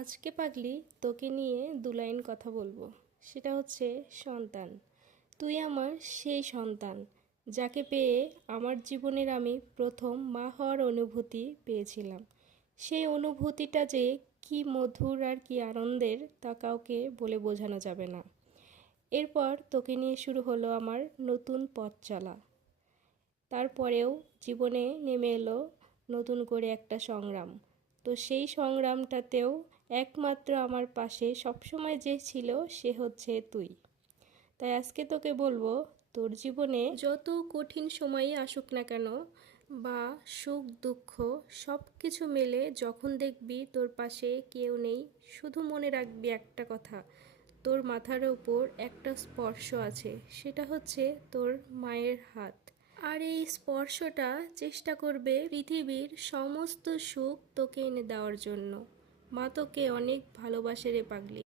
আজকে পাগলি তোকে নিয়ে দু লাইন কথা বলবো। সেটা হচ্ছে সন্তান। তুই আমার সেই সন্তান যাকে পেয়ে আমার জীবনের আমি প্রথম মা হওয়ার অনুভূতি পেয়েছিলাম। সেই অনুভূতিটা যে কি মধুর আর কি আনন্দের তা কাউকে বলে বোঝানো যাবে না। এরপর তোকে নিয়ে শুরু হলো আমার নতুন পথ চলা। তারপরেও জীবনে নেমে এলো নতুন করে একটা সংগ্রাম। তো সেই সংগ্রামটাতেও একমাত্র আমার পাশে সবসময় যে ছিল সে হচ্ছে তুই। তাই আজকে তোকে বলবো, তোর জীবনে যত কঠিন সময়ই আসুক না কেন বা সুখ দুঃখ সব কিছু মেলে যখন দেখবি তোর পাশে কেউ নেই, শুধু মনে রাখবি একটা কথা, তোর মাথার ওপর একটা স্পর্শ আছে, সেটা হচ্ছে তোর মায়ের হাত। আর এই স্পর্শটা চেষ্টা করবে পৃথিবীর সমস্ত সুখ তোকে এনে দেওয়ার জন্য। মা তোকে অনেক ভালোবাসে রে পাগলি।